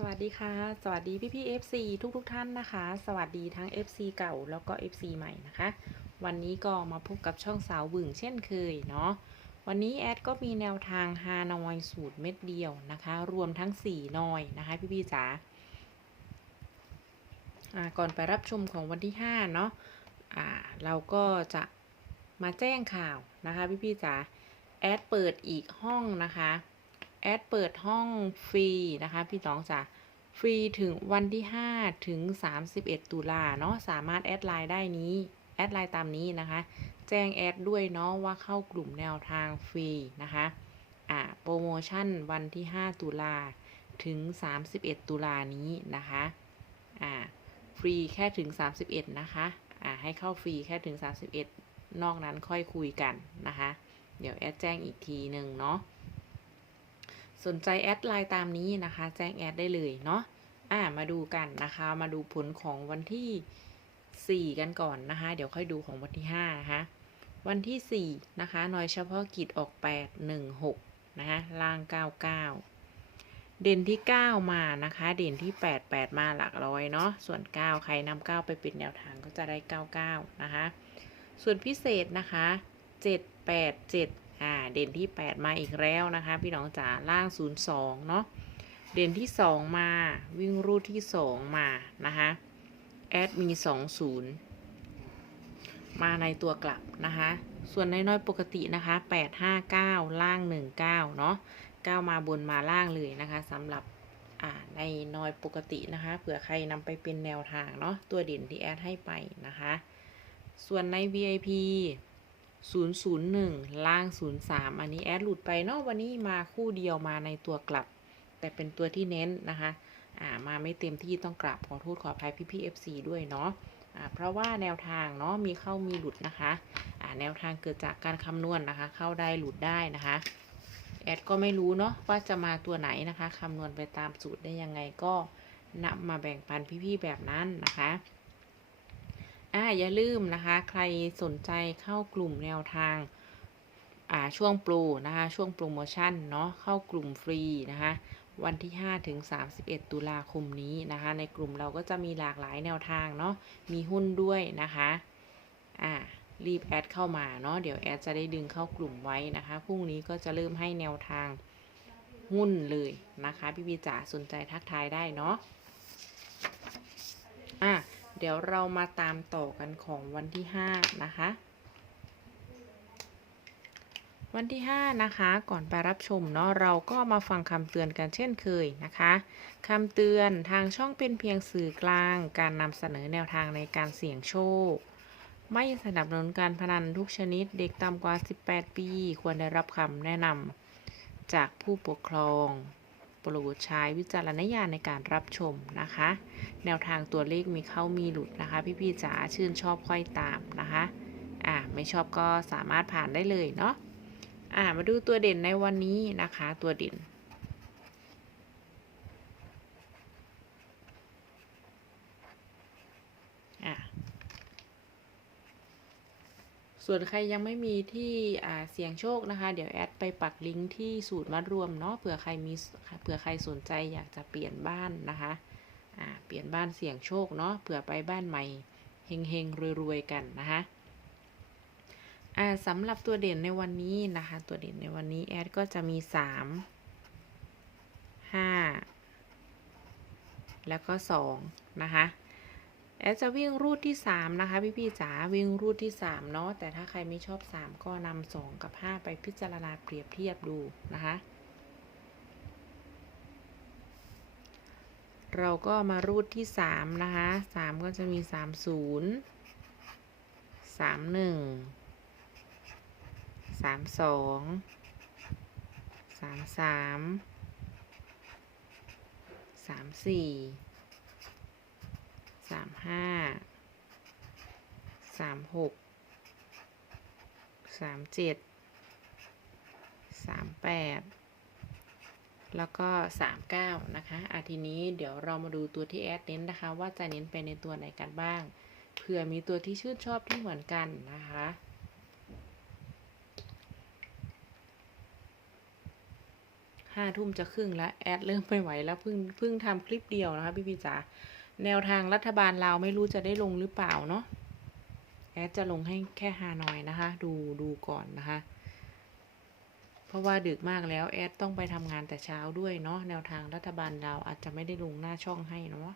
สวัสดีค่ะ สวัสดีพี่พี่ FC ทุกทุกท่านนะคะ สวัสดีทั้ง FC เก่าแล้วก็ FC ใหม่นะคะ วันนี้ก็มาพบกับช่องสาวบึ่งเช่นเคยเนาะ วันนี้แอดก็มีแนวทางฮานอยสูตรเม็ดเดียวนะคะ รวมทั้ง 4 นอยนะคะ พี่พี่จ๋าอ่าก่อนไปรับชมของวันที่ 5 เนาะอ่าเราก็จะมาแจ้งข่าวนะคะ พี่พี่จ๋าแอดเปิดอีกห้องนะคะ แอดเปิดห้องฟรีนะคะ พี่น้องจ๋าฟรีถึงวันที่ 5 ถึง 31 ตุลาเนาะสามารถแอดไลน์ได้นี้ แอดไลน์ตามนี้นะคะ แจ้งแอดด้วยเนาะว่าเข้ากลุ่มแนวทางฟรีนะคะอ่าโปรโมชั่นวันที่ 5 ตุลาถึง 31 ตุลานี้นะคะอ่าฟรีแค่ถึง 31 นะคะอ่าให้เข้าฟรีแค่ถึง 31 นอกนั้นค่อยคุยกันนะคะ เดี๋ยวแอดแจ้งอีกทีหนึ่งเนาะ สนใจแอดไลน์ตามนี้นะคะ แจ้งแอดได้เลยเนาะอ่ามาดูกันนะคะ มาดูผลของวันที่ 4 กันก่อนนะคะ เดี๋ยวค่อยดูของวันที่ 5 นะคะ วันที่ 4 นะคะหน่วยเฉพาะกิจออก 8 1 6 นะคะล่าง 99 เด่นที่ 9 มานะคะ เด่นที่ 8 8 มาหลักร้อยเนาะ ส่วน 9 ใครนำ9 ไปเป็นแนวทางก็จะได้ 99 นะคะ ส่วนพิเศษนะคะ 7 8 7 อ่าเด่นที่ 8 มาอีกแล้วนะคะ พี่น้องจ๋าล่าง 02 เนาะเด่นที่ 2 มาวิ่งรูดที่ 2 มานะคะแอดมี 20 มาในตัวกลับนะคะ ส่วนในน้อยๆปกตินะคะ 859 ล่าง 19 เนาะ9มาบนมาล่างเลยนะคะสำหรับในน้อยปกตินะคะ เผื่อใครนำไปเป็นแนวทางเนาะตัวเด่นที่แอดให้ไปนะคะ ส่วนใน VIP 001 ล่าง 03 อันนี้แอดหลุดไปเนาะวันนี้มาคู่เดียวมาในตัวกลับ แต่เป็นตัวที่เน้นนะคะอ่ามาไม่เต็มที่ต้องกราบขอโทษขออภัยพี่ๆ FC ด้วยเนาะอ่าเพราะว่าแนวทางเนาะมีเข้ามีหลุดนะคะอ่าแนวทางเกิดจากการคำนวณนะคะ เข้าได้หลุดได้นะคะแอดก็ไม่รู้เนาะว่าจะมาตัวไหนนะคะคำนวณไปตามสูตรได้ยังไงก็นำมาแบ่งปันพี่ๆแบบนั้นนะคะ อ่าอย่าลืมนะคะ ใครสนใจเข้ากลุ่มแนวทางอ่าช่วงโปรนะคะ ช่วงโปรโมชั่นเนาะเข้ากลุ่มฟรีนะคะ วันที่ 5 ถึง 31 ตุลาคมนี้นะคะ ในกลุ่มเราก็จะมีหลากหลายแนวทางเนาะมีหุ้นด้วยนะคะอ่ารีบแอดเข้ามาเนาะเดี๋ยวแอดจะได้ดึงเข้ากลุ่มไว้นะคะพรุ่งนี้ก็จะเริ่มให้แนวทางหุ้นเลยนะคะ พี่พีจ๋าสนใจทักทายได้เนาะอะ เดี๋ยวเรามาตามต่อกันของวันที่ 5 นะคะ วันที่ 5 นะคะ ก่อนไปรับชมเนาะเราก็มาฟังคำเตือนกันเช่นเคยนะคะคำเตือนทางช่องเป็นเพียงสื่อกลาง การนำเสนอแนวทางในการเสี่ยงโชค ไม่สนับสนุนการพนันทุกชนิดเด็กต่ำกว่า 18 ปี ควรได้รับคำแนะนำจากผู้ปกครอง โปรดใช้วิจารณญาณในการรับชมนะคะ แนวทางตัวเลขมีเข้ามีหลุดนะคะ พี่ๆจ๋าชื่นชอบค่อยตามนะคะอ่าไม่ชอบก็สามารถผ่านได้เลยเนาะอ่ามาดูตัวเด่นในวันนี้นะคะ ตัวเด่น ส่วนใครยังไม่มีที่เสียงโชคนะคะ เดี๋ยวแอดไปปักลิงก์ที่สูตรมัดรวมเนาะเผื่อใครมีเผื่อใครสนใจอยากจะเปลี่ยนบ้านนะคะเปลี่ยนบ้านเสี่ยงโชคเนาะเผื่อไปบ้านใหม่เฮงเฮงรวยๆกันนะคะสำหรับตัวเด่นในวันนี้นะคะ ตัวเด่นในวันนี้แอดก็จะมีสามห้าแล้วก็สองนะคะ แอดจะวิ่งรูดที่สามนะคะพี่พี่ ๆจ๋าวิ่งรูดที่สามเนาะแต่ถ้าใครไม่ชอบสามก็นำสองกับห้าไปพิจารณาเปรียบเทียบดูนะคะ เราก็มารูดที่สามนะคะสามก็จะมีสามศูนย์ สามห้าสามหกสามเจ็ดสามแปดแล้วก็ 39 นะคะอาทีนี้เดี๋ยวเรามาดูตัวที่แอดเน้นนะคะ ว่าจะเน้นไปในตัวไหนกันบ้าง เผื่อมีตัวที่ชื่นชอบที่เหมือนกันนะคะ ห้าทุ่มจะครึ่งแล้วแอดเริ่มไม่ไหวแล้วเพิ่งเพิ่งทำคลิปเดียวนะคะพี่พี่จ๋า แนวทางรัฐบาลเราไม่รู้จะได้ลงหรือเปล่าเนาะแอดจะลงให้แค่ฮานอยนะคะ ดูดูก่อนนะคะ เพราะว่าดึกมากแล้วแอดต้องไปทำงานแต่เช้าด้วยเนาะแนวทางรัฐบาลเราอาจจะไม่ได้ลงหน้าช่องให้เนาะ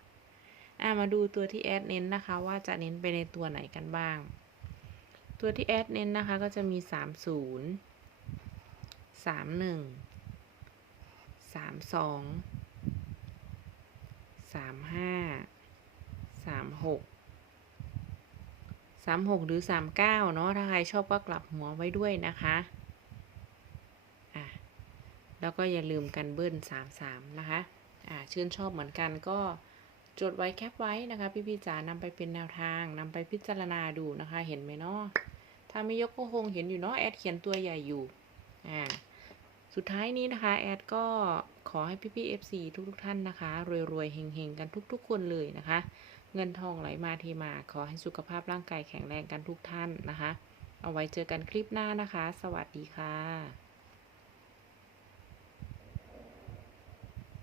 อะมาดูตัวที่แอดเน้นนะคะ ว่าจะเน้นไปในตัวไหนกันบ้าง ตัวที่แอดเน้นนะคะก็จะมีสามศูนย์ สามห้าสามหกสามหกหรือสามเก้าเนาะถ้าใครชอบก็กลับหัวไว้ด้วยนะคะอะแล้วก็อย่าลืมกันเบิ้ลสามสามนะคะอะชื่นชอบเหมือนกันก็จดไว้แคปไว้นะคะ พี่พี่จ๋านำไปเป็นแนวทางนำไปพิจารณาดูนะคะ เห็นไหมเนาะถ้าไม่ยกก็คงเห็นอยู่เนาะแอดเขียนตัวใหญ่อยู่อ่าสุดท้ายนี้นะคะแอดก็ ขอให้พี่ๆ FC ทุกๆท่านนะคะ รวยๆเฮงๆ กันทุกๆ คนเลยนะคะ เงินทองไหลมาเทมา ขอให้สุขภาพร่างกายแข็งแรงกันทุกท่านนะคะ เอาไว้เจอกันคลิปหน้านะคะ สวัสดีค่ะ